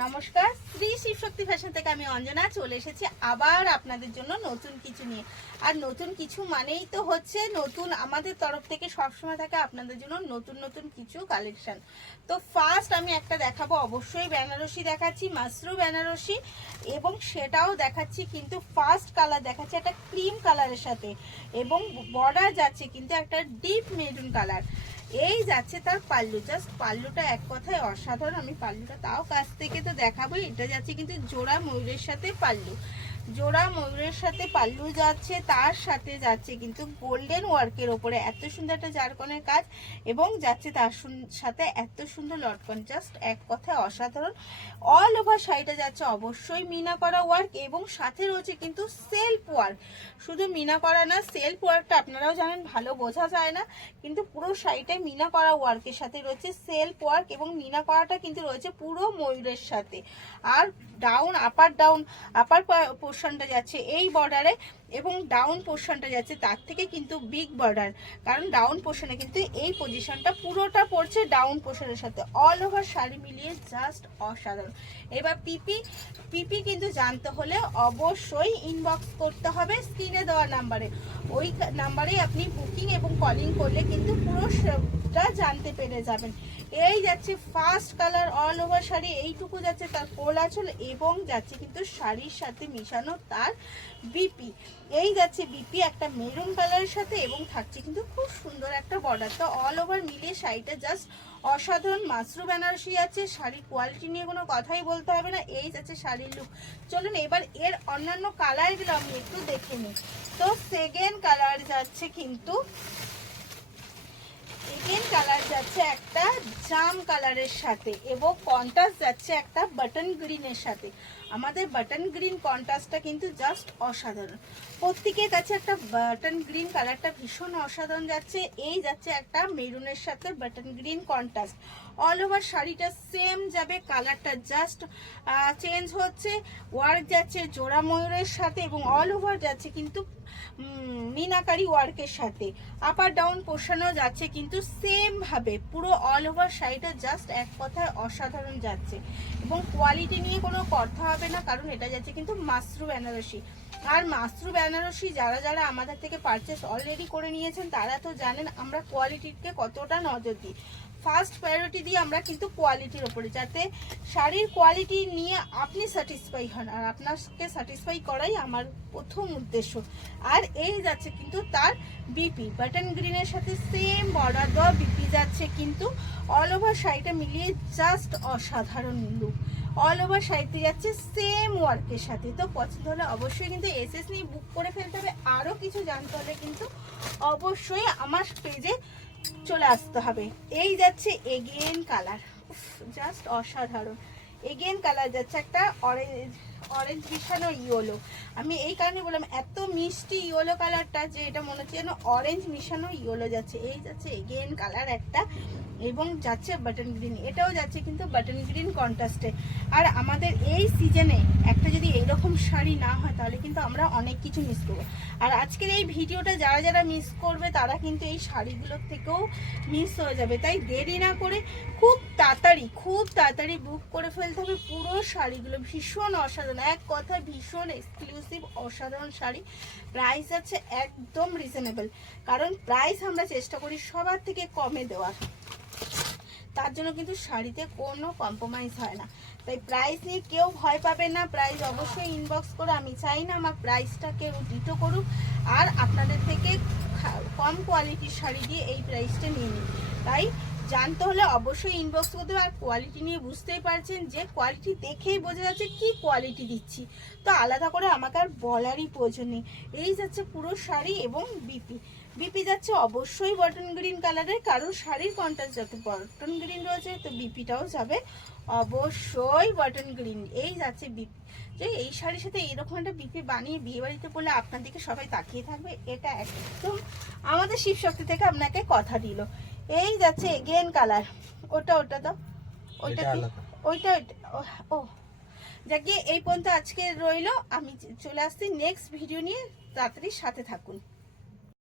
নমস্কার, শ্রী শিবশক্তি ফ্যাশন থেকে আমি অঞ্জনা চলে এসেছি আবার আপনাদের জন্য নতুন কিছু নিয়ে। আর নতুন কিছু মানেই তো হচ্ছে নতুন, আমাদের তরফ থেকে সবসময় থাকে আপনাদের জন্য নতুন নতুন কিছু কালেকশন। তো ফার্স্ট আমি একটা দেখাবো, অবশ্যই বেনারসি দেখাচ্ছি, মাশরু বেনারসি, এবং সেটাও দেখাচ্ছি কিন্তু ফার্স্ট কালার দেখাচ্ছি একটা ক্রিম কালারের সাথে, এবং বর্ডার যাচ্ছে কিন্তু একটা ডিপ মেরুন কালার। এই যাচ্ছে তার পাল্লু, জাস্ট পাল্লুটা এক কথায় অসাধারণ। আমি পাল্লুটা তাও কাছ থেকে তো দেখাবো। এটা যাচ্ছে কিন্তু জোড়া ময়ূরের সাথে পাল্লু, জোড়া ময়ূরের সাথে পাল্লু যাচ্ছে, তার সাথে যাচ্ছে কিন্তু গোল্ডেন ওয়ার্কের ওপরে এত সুন্দর একটা জারকনের কাজ, এবং যাচ্ছে তার সাথে এত সুন্দর লটকন, জাস্ট এক কথায় অসাধারণ। অল ওভার শাড়িটা যাচ্ছে অবশ্যই মিনা করা ওয়ার্ক, এবং সাথে রয়েছে কিন্তু সেলফ ওয়ার্ক। শুধু মিনা করা না, সেলফ ওয়ার্কটা আপনারাও জানেন ভালো বোঝা যায় না, কিন্তু পুরো শাড়িটাই মিনা করা ওয়ার্কের সাথে রয়েছে সেলফ ওয়ার্ক, এবং মিনা করাটা কিন্তু রয়েছে পুরো ময়ূরের সাথে। আর ডাউন আপার পোর্শনটা যাচ্ছে এই বর্ডারে, এবং ডাউন পোর্শনটা যাচ্ছে তার থেকে কিন্তু বিগ বর্ডার, কারণ ডাউন পোর্শনে কিন্তু এই পজিশনটা পুরোটা পড়ছে ডাউন পোর্শনের সাথে। অল ওভার শাড়ি মিলিয়ে জাস্ট অসাধারণ। এবার পিপি কিন্তু জানতে হলে অবশ্যই ইনবক্স করতে হবে স্ক্রিনে দেওয়া নাম্বারে। ওই নাম্বারে আপনি বুকিং এবং কলিং করলে কিন্তু পুরো সবটা জানতে পেরে যাবেন। এই যাচ্ছে first colour, all over sari এইটুকু যাচ্ছে তার কোল আঁচল, এবং যাচ্ছে কিন্তু শাড়ির সাথে মিশানো তার বিপি। এই যাচ্ছে বিপি একটা মেরুন কালারের সাথে, এবং থাকছে কিন্তু খুব সুন্দর একটা বর্ডার। তো অল ওভার মিলিয়ে শাড়িটা জাস্ট অসাধারণ। মাশরু বেনারসি আছে, শাড়ির কোয়ালিটি নিয়ে কোনো কথাই বলতে হবে না। এই যাচ্ছে শাড়ির লুক। চলুন এবার এর অন্যান্য কালারগুলো আমি একটু দেখে নিই। তো সেকেন্ড কালার যাচ্ছে কিন্তু সেকেন্ড কালার যাচ্ছে একটা জাম কালারের সাথে, এবং কন্ট্রাস্ট যাচ্ছে একটা বাটন গ্রিনের সাথে। আমাদের বাটন গ্রিন কন্ট্রাস্টটা কিন্তু জাস্ট অসাধারণ। প্রত্যেকের কাছে একটা বাটন গ্রিন কালারটা ভীষণ অসাধারণ যাচ্ছে। এই যাচ্ছে একটা মেরুনের সাথে button green contrast. All over শাড়িটা সেম যাবে, কালারটা জাস্ট চেঞ্জ হচ্ছে। ওয়ার্ক যাচ্ছে জোড়া ময়ূরের সাথে, এবং অল ওভার যাচ্ছে কিন্তু মিনাকারি ওয়ার্কের সাথে। আপার ডাউন পোর্শনও যাচ্ছে কিন্তু সেম ভাবে, পুরো অল ওভার শাড়িটা জাস্ট এক কথায় অসাধারণ যাচ্ছে। এবং কোয়ালিটি নিয়ে কোনো কথা হবে না, কারণ এটা যাচ্ছে কিন্তু মাশরু বেনারসি। আর মাশরু বেনারসি যারা যারা আমাদের থেকে পারচেস অলরেডি করে নিয়েছেন তারা তো জানেন আমরা কোয়ালিটিকে কতটা নজর দিই। ফার্স্ট প্রায়োরিটি দিই আমরা কিন্তু কোয়ালিটির ওপরে, যাতে শাড়ির কোয়ালিটি নিয়ে আপনি স্যাটিসফাই হন, আর আপনাকে স্যাটিসফাই করাই আমার প্রথম উদ্দেশ্য। আর এই যাচ্ছে কিন্তু তার বিপি, বাটন গ্রিনের সাথে সেম বর্ডার দেওয়া বিপি যাচ্ছে কিন্তু অল ওভার শাড়িটা মিলিয়ে জাস্ট অসাধারণ লুক। অল ওভার শাড়িতে যাচ্ছে সেম ওয়ার্কের সাথে। তো পছন্দ হলে অবশ্যই কিন্তু এসএস নিয়ে বুক করে ফেলতে হবে। আরও কিছু জানতে হলে কিন্তু অবশ্যই আমার পেজে চলে আসতে হবে। এই যাচ্ছে এগেন কালার, জাস্ট অসাধারণ। এগেন কালার যাচ্ছে একটা অরেঞ্জ মিশানো ইয়েলো। আমি এই কারণে বললাম এত মিষ্টি ইয়েলো কালারটা, যে এটা মনে হচ্ছে যেন অরেঞ্জ মিশানো ইয়েলো যাচ্ছে। এই যাচ্ছে এগেন কালার একটা, এবং যাচ্ছে বাটন গ্রিন, এটাও যাচ্ছে কিন্তু বাটন গ্রিন কন্ট্রাস্টে। আর আমাদের এই সিজনে একটা যদি এইরকম শাড়ি না হয় তাহলে কিন্তু আমরা অনেক কিছু মিস করবো। আর আজকের এই ভিডিওটা যারা যারা মিস করবে তারা কিন্তু এই শাড়িগুলোর থেকেও মিস হয়ে যাবে। তাই দেরি না করে খুব তাড়াতাড়ি বুক করে ফেলতে হবে পুরো শাড়িগুলো। ভীষণ অসাধারণ, এক কথায় ভীষণ এক্সক্লুসিভ অসাধারণ শাড়ি। প্রাইস আছে একদম রিজনেবল, কারণ প্রাইস আমরা চেষ্টা করি সবার থেকে কমে দেওয়ার, তার জন্য কিন্তু শাড়িতে কোনো কম্প্রোমাইজ হয় না। তাই প্রাইস নিয়ে কেউ ভয় পাবে না, প্রাইস অবশ্যই ইনবক্স করো। আমি চাই না আমার প্রাইসটা কেউ ডিটো করুক, আর আপনাদের থেকে কম কোয়ালিটির শাড়ি দিয়ে এই প্রাইসটা নিয়ে নিন। তাই জানতে হলে অবশ্যই ইনবক্স করতে হবে। আর কোয়ালিটি নিয়ে বুঝতেই পারছেন যে কোয়ালিটি দেখেই বোঝা যাচ্ছে কি কোয়ালিটি দিচ্ছি, তো আলাদা করে আমাকে আর বলারই প্রয়োজন নেই। এই যাচ্ছে পুরো শাড়ি, এবং বিপি যাচ্ছে অবশ্যই বটন গ্রিন কালারের, কারণ শাড়ির কন্ট্রাস্ট যাতে বটন গ্রিন রয়েছে, তো বিপিটাও যাবে অবশ্যই বটন গ্রিন। এই যাচ্ছে বিপি, যে এই শাড়ির সাথে এরকম একটা বিপি বানিয়ে বিয়ে বাড়িতে পড়লে আপনার দিকে সবাই তাকিয়ে থাকবে, এটা একদম আমাদের শিবশক্তি থেকে আপনাকে কথা দিল। এই যাচ্ছে এগেন কালার, ওটা দাও, ওইটা ও যাকে এই পর্যন্ত আজকে রইলো। আমি চলে আসছি নেক্সট ভিডিও নিয়ে, তাড়াতাড়ি সাথে থাকুন।